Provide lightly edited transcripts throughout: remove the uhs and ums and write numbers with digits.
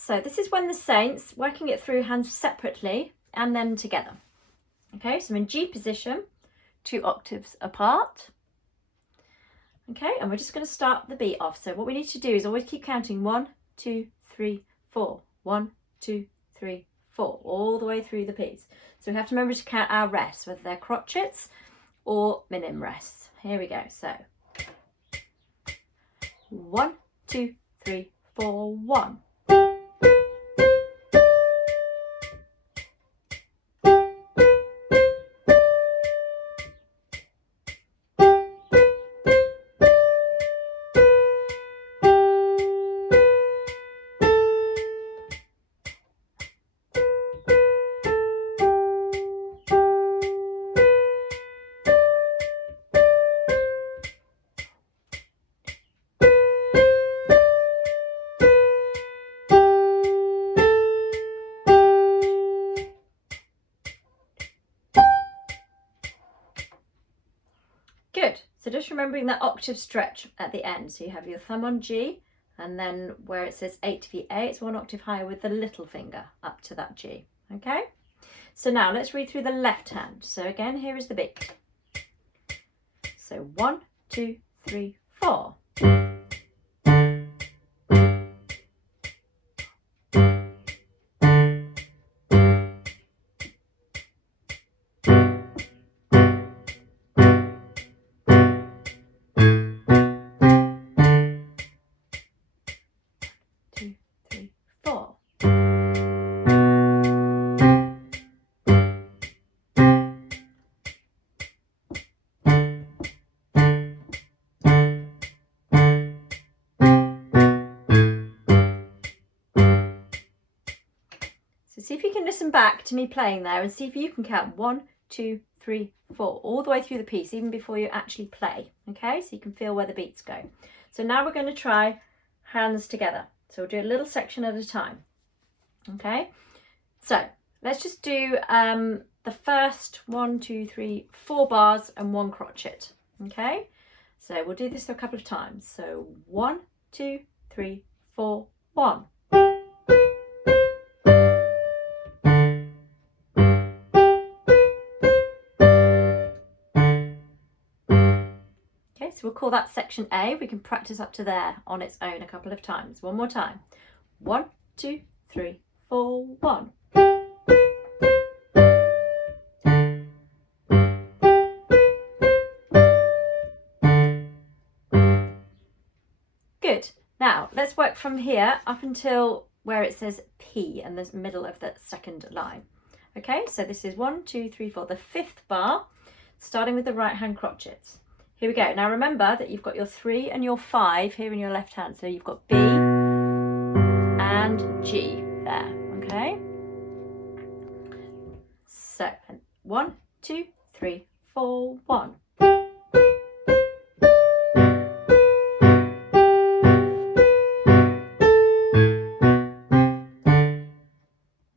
So this is when the saints, working it through hands separately and then together. Okay, so I'm in G position, 2 octaves apart. Okay, and we're just going to start the beat off. So what we need to do is always keep counting 1, 2, 3, 4. 1, 2, 3, 4, all the way through the piece. So we have to remember to count our rests, whether they're crotchets or minim rests. Here we go. So 1, 2, 3, 4, 1. Good. So just remembering that octave stretch at the end. So you have your thumb on G, and then where it says 8 VA, it's 1 octave higher with the little finger up to that G. Okay? So now let's read through the left hand. So again, here is the beat. So 1, 2, 3, 4. So see if you can listen back to me playing there and see if you can count 1, 2, 3, 4 all the way through the piece, even before you actually play. Okay, so you can feel where the beats go. So now we're going to try hands together. So we'll do a little section at a time. Okay, so let's just do the first 1, 2, 3, 4 bars and 1 crotchet. Okay, so we'll do this a couple of times. So 1, 2, 3, 4, 1. So we'll call that section A. We can practice up to there on its own a couple of times. One more time. 1, 2, 3, 4, 1. Good. Now let's work from here up until where it says P in the middle of the second line. Okay, so this is 1, 2, 3, 4, the 5th bar, starting with the right hand crotchets. Here we go. Now remember that you've got your 3 and your 5 here in your left hand. So you've got B and G there, okay? So 1, 2, 3, 4, 1.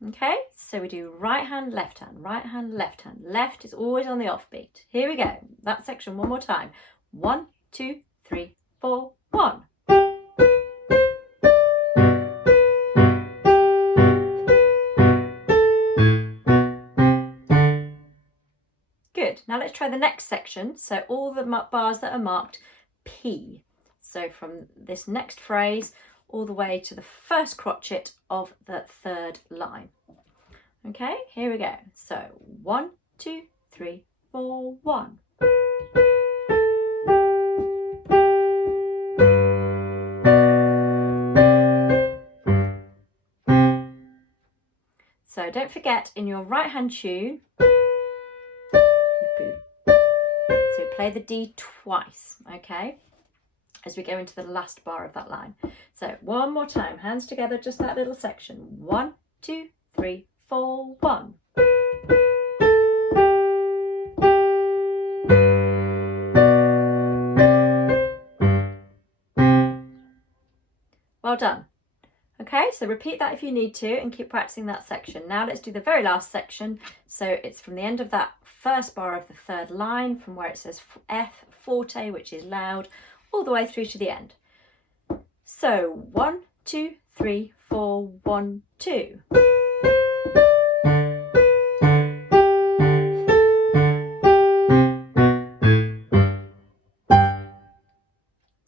Okay, so we do right hand, left hand, right hand, left hand. Left is always on the offbeat. Here we go. That section one more time. 1, 2, 3, 4, 1. Good. Now let's try the next section. So all the bars that are marked P. So from this next phrase all the way to the first crotchet of the 3rd line. Okay, here we go. So 1, 2, 3, 4, 1. So don't forget, in your right hand tune, so play the D twice, okay, as we go into the last bar of that line. So one more time, hands together, just that little section. 1, 2, 3, 4, 1. Well done. Okay, so repeat that if you need to and keep practicing that section. Now let's do the very last section. So it's from the end of that first bar of the 3rd line, from where it says F forte, which is loud, all the way through to the end. So 1, 2, 3, 4, 1, 2.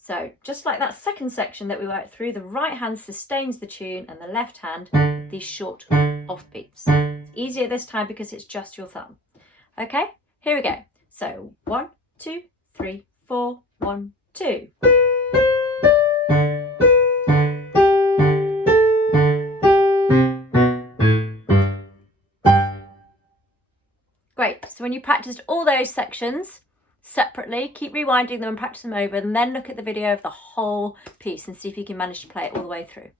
So just like that second section that we worked through, the right hand sustains the tune and the left hand these short offbeats. It's easier this time because it's just your thumb. Okay, here we go. So 1, 2, 3, 4, 1, 2. Great, so when you practiced all those sections separately, keep rewinding them and practice them over, and then look at the video of the whole piece and see if you can manage to play it all the way through.